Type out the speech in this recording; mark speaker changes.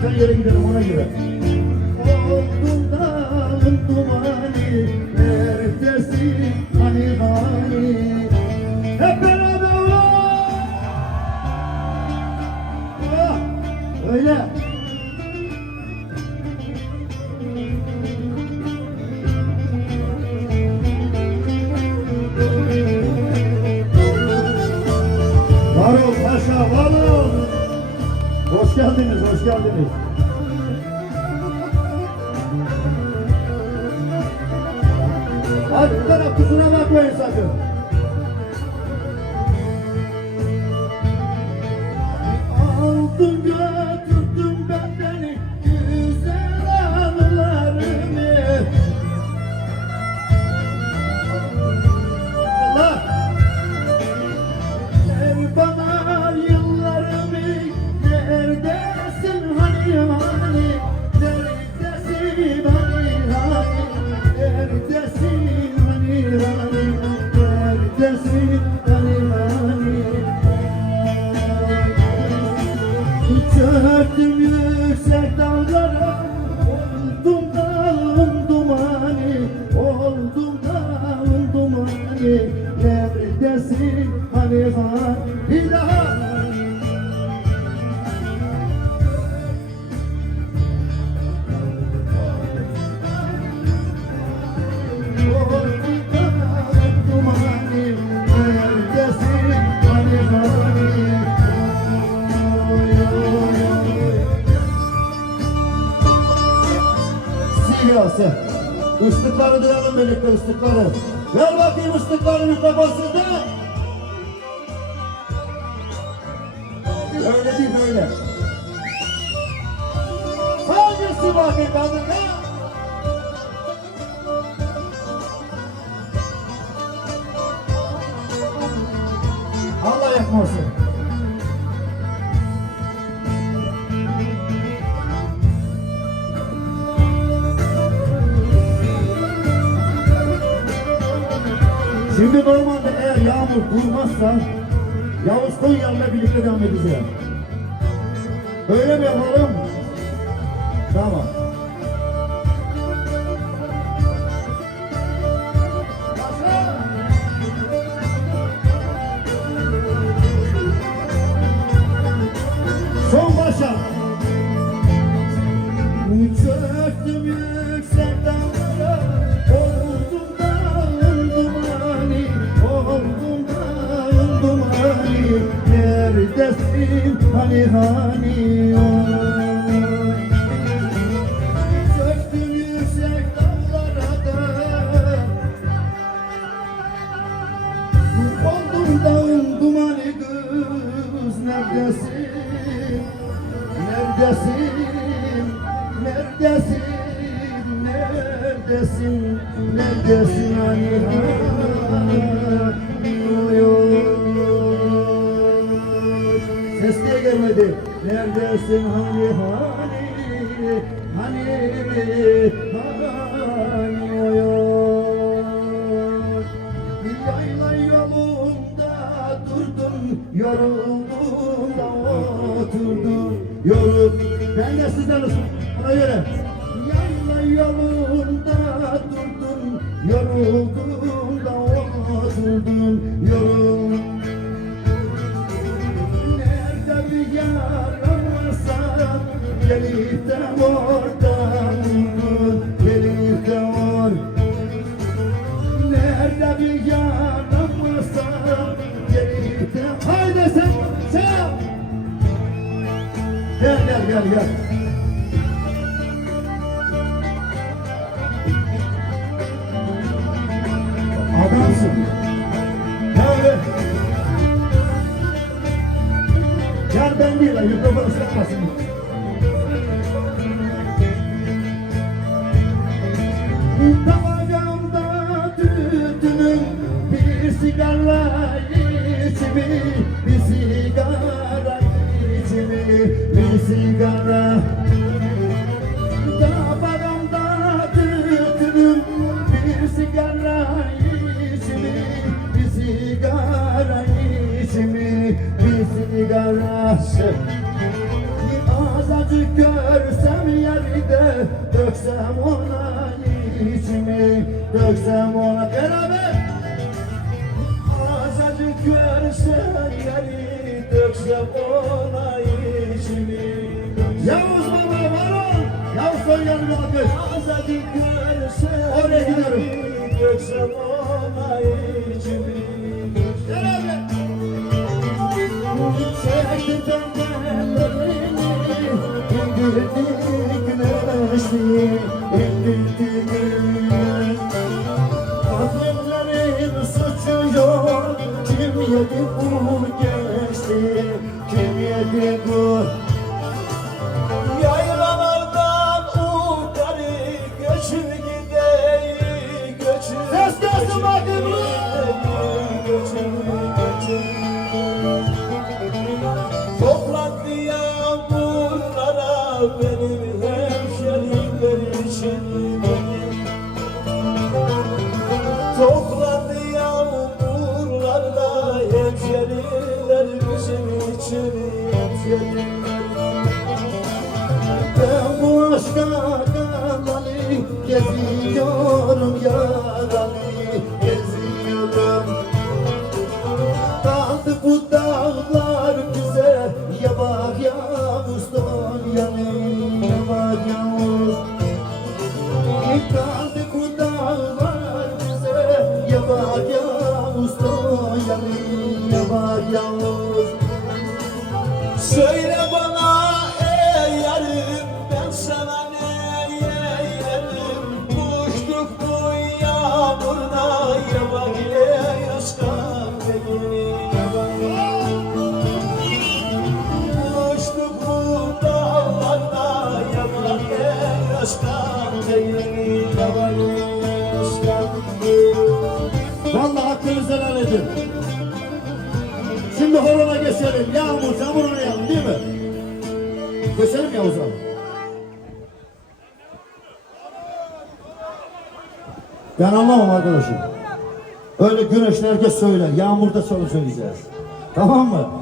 Speaker 1: çıkan yere gidelim ona göre. Oldum dağın dumani Neredesin? Hani hani Hep beraber! Ah, Öyle. Var ol paşa ol Hoş geldiniz hoş geldiniz Hadi kusura bakmayın sakın. Aldın götürdün benden güzel hani hani. Çöktüm yüksek dağlara, oldum dumani, oldum dumani. Neredesin hani hani? Bir. Islıkları duyalım birlikte ıslıkları. Ver bakayım ıslıklarının kafasında. Öyle değil böyle. Hangisi bakayım kadına? Allah yakmasın. Şimdi normalde eğer yağmur durmazsa Yavuz Konya'yla birlikte devam edeceğiz. Öyle mi yapalım? Tamam. Dağın dumani Neredesin? Hani hani? Oldum dağın dumani kız Neredesin? Neredesin, neredesin, neredesin, neredesin hani Oy, gelmedi? Neredesin hani hani, hani, hani oy, oy. Yayla yolunda durdum, yoruldum da oturdum, yoruldum. Ben de sizden olsun, ona göre. Yayla yolunda durdum, yoruldum Gel gel. Adamsın. Gel Gel ben değil mikrofonu ıslatmasın. Bir sigara Azıcık görsem yerde döksem ona içimi döksem ona beraber. Azıcık görsem yeri döksem ona içimi Yavuz baba var ol. Yavuz son yanıma alkış Azıcık görsem Oraya gidiyorum. Döksem ona içimi Beraber yedi bu gençliği? Kim yedi bu benim hemşerimler için. Benim Toprak yağmurlarda hemşeriler bizim için hemşeriler Ben bu aşka kanalı Geziyorum Söyle bana geçelim. Yağmur, çamur oynayalım değil mi? Geçelim ya o zaman. Ben anlamam arkadaşım. Öyle güneşte herkes söyler. Yağmurda söyle söyleyeceğiz. Tamam mı?